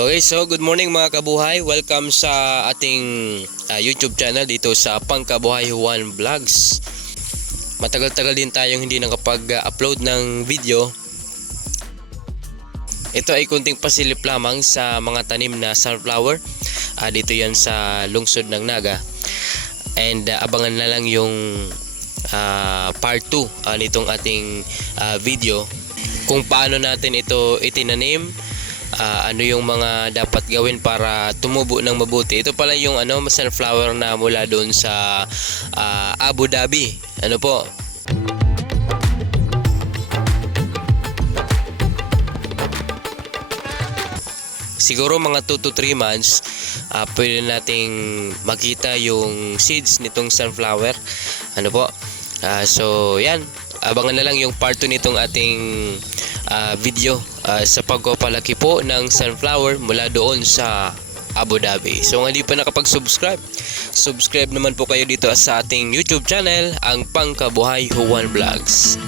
Okay, so good morning mga kabuhay. Welcome sa ating ah, YouTube channel dito sa Pangkabuhay Juan Vlogs. Matagal-tagal din tayong hindi nakapag-upload ng video. Ito ay kunting pasilip lamang sa mga tanim na sunflower. Ah, dito yan sa lungsod ng Naga. And ah, abangan na lang yung ah, part 2 ah, nitong ating ah, video kung paano natin ito itinanim ah, ano yung mga dapat gawin para tumubo ng mabuti. Ito pala yung ano sunflower na mula doon sa ah, Abu Dhabi. Ano po? Siguro mga 2 to 3 months ah, pwede nating makita yung seeds nitong sunflower. Ano po? Ah, so yan, abangan na lang yung part 2 nitong ating ah, video ah, sa pagpapalaki po ng sunflower mula doon sa Abu Dhabi. So kung hindi pa nakapag-subscribe, subscribe naman po kayo dito sa ating YouTube channel, ang Pangkabuhay Juan Vlogs.